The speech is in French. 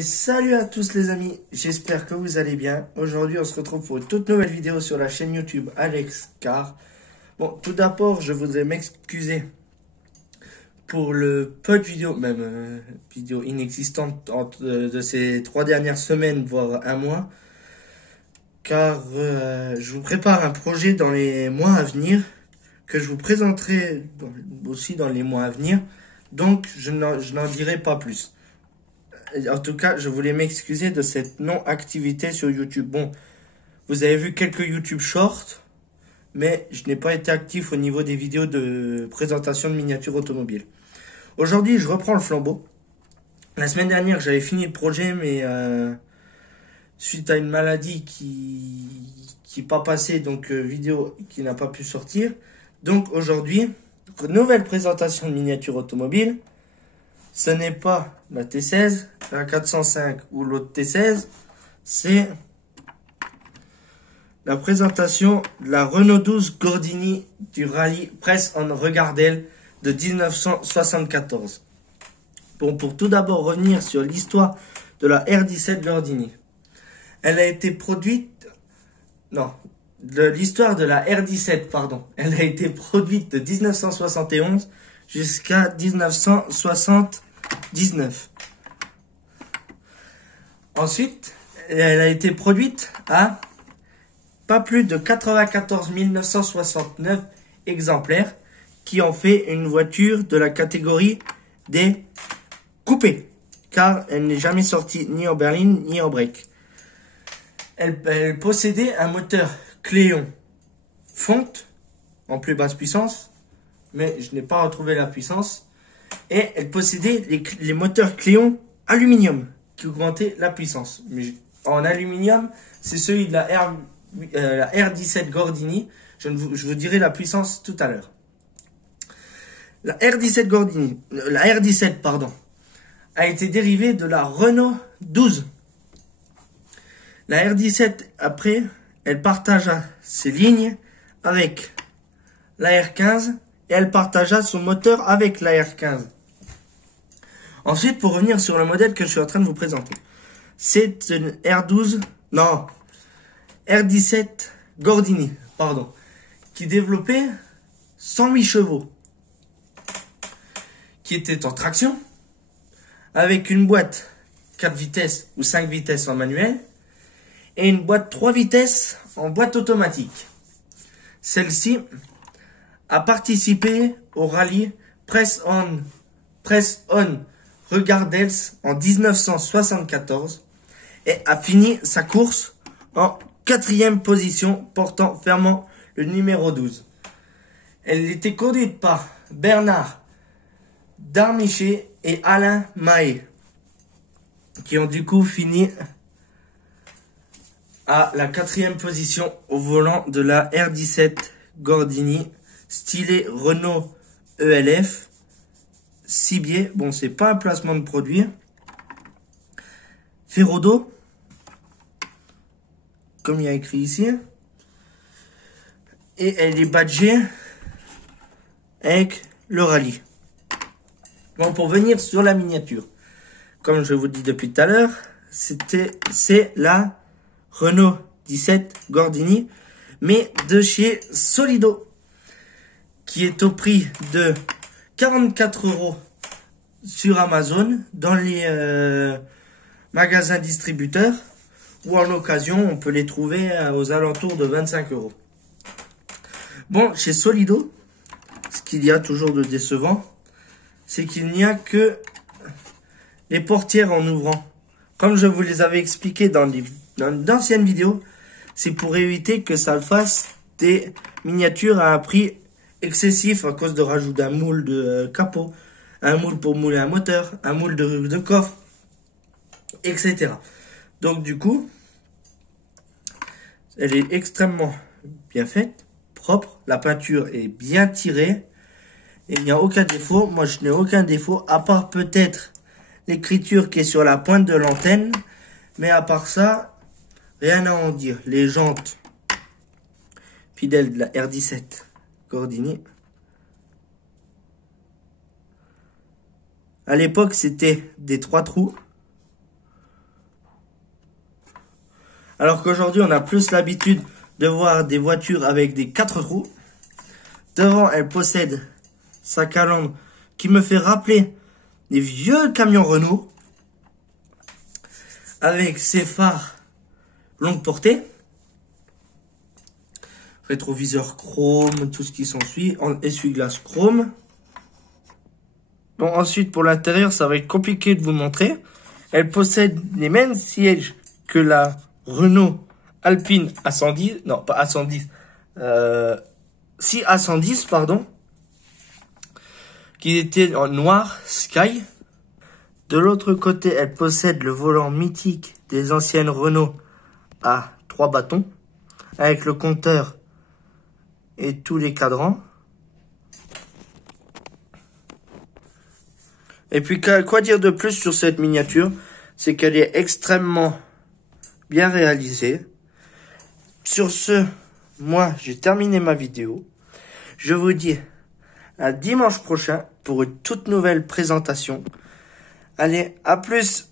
Salut à tous les amis, j'espère que vous allez bien. Aujourd'hui on se retrouve pour une toute nouvelle vidéo sur la chaîne YouTube Alex Car. Bon, tout d'abord je voudrais m'excuser pour le peu de vidéos, même vidéos inexistantes de ces 3 dernières semaines, voire un mois. Car je vous prépare un projet dans les mois à venir, que je vous présenterai aussi dans les mois à venir. Donc je n'en dirai pas plus. En tout cas, je voulais m'excuser de cette non-activité sur YouTube. Bon, vous avez vu quelques YouTube Shorts, mais je n'ai pas été actif au niveau des vidéos de présentation de miniatures automobiles. Aujourd'hui, je reprends le flambeau. La semaine dernière, j'avais fini le projet, mais suite à une maladie qui n'est pas passée, donc vidéo qui n'a pas pu sortir. Donc aujourd'hui, nouvelle présentation de miniatures automobiles. Ce n'est pas la T16, la 405 ou l'autre T16, c'est la présentation de la Renault 12 Gordini du rallye Press on Regardel de 1974. Bon, pour tout d'abord revenir sur l'histoire de la R17 Gordini. Elle a été produite... Non, l'histoire de la R17, pardon. Elle a été produite de 1971 jusqu'à 1979. Ensuite, elle a été produite à pas plus de 94 969 exemplaires, qui en fait une voiture de la catégorie des coupés, car elle n'est jamais sortie ni en berline ni en break. Elle possédait un moteur Cléon fonte en plus basse puissance, mais je n'ai pas retrouvé la puissance. Et elle possédait les moteurs Cléon aluminium qui augmentaient la puissance. Mais en aluminium, c'est celui de la R17 Gordini. Je vous dirai la puissance tout à l'heure. La R17 Gordini, la R17 pardon, a été dérivée de la Renault 12. La R17 après, elle partagea ses lignes avec la R15 et elle partagea son moteur avec la R15. Ensuite, pour revenir sur le modèle que je suis en train de vous présenter, c'est une R12, non, R17 Gordini, pardon, qui développait 108 chevaux, qui était en traction, avec une boîte 4 vitesses ou 5 vitesses en manuel, et une boîte 3 vitesses en boîte automatique. Celle-ci a participé au rallye Press on Regardels en 1974 et a fini sa course en 4e position, portant fermement le numéro 12. Elle était conduite par Bernard Darmiché et Alain Mahé, qui ont du coup fini à la 4e position au volant de la R17 Gordini, stylé Renault ELF. Cibier, bon, c'est pas un placement de produit. Ferrodo, comme il y a écrit ici. Et elle est badgée avec le rallye. Bon, pour venir sur la miniature, comme je vous dis depuis tout à l'heure, c'est la Renault 17 Gordini, mais de chez Solido, qui est au prix de 44 € sur Amazon, dans les magasins distributeurs, ou en occasion, on peut les trouver aux alentours de 25 €. Bon, chez Solido, ce qu'il y a toujours de décevant, c'est qu'il n'y a que les portières en ouvrant. Comme je vous les avais expliqué dans d'anciennes vidéos, c'est pour éviter que ça fasse des miniatures à un prix excessif à cause de rajout d'un moule de capot, un moule pour mouler un moteur, un moule de coffre, etc. Donc du coup, elle est extrêmement bien faite, propre, la peinture est bien tirée, et il n'y a aucun défaut. Moi je n'ai aucun défaut, à part peut-être l'écriture qui est sur la pointe de l'antenne, mais à part ça, rien à en dire. Les jantes fidèles de la R17 Gordini. À l'époque, c'était des 3 trous. Alors qu'aujourd'hui, on a plus l'habitude de voir des voitures avec des 4 trous. Devant, elle possède sa calandre qui me fait rappeler des vieux camions Renault. Avec ses phares longue portée. Rétroviseur chrome, tout ce qui s'ensuit. Essuie-glace chrome. Bon, ensuite, pour l'intérieur, ça va être compliqué de vous montrer. Elle possède les mêmes sièges que la Renault Alpine A110. Non, pas A110. Si A110, pardon. Qui était en noir sky. De l'autre côté, elle possède le volant mythique des anciennes Renault à 3 bâtons. Avec le compteur et tous les cadrans. Et puis, quoi dire de plus sur cette miniature? C'est qu'elle est extrêmement bien réalisée. Sur ce, moi, j'ai terminé ma vidéo. Je vous dis à dimanche prochain pour une toute nouvelle présentation. Allez, à plus!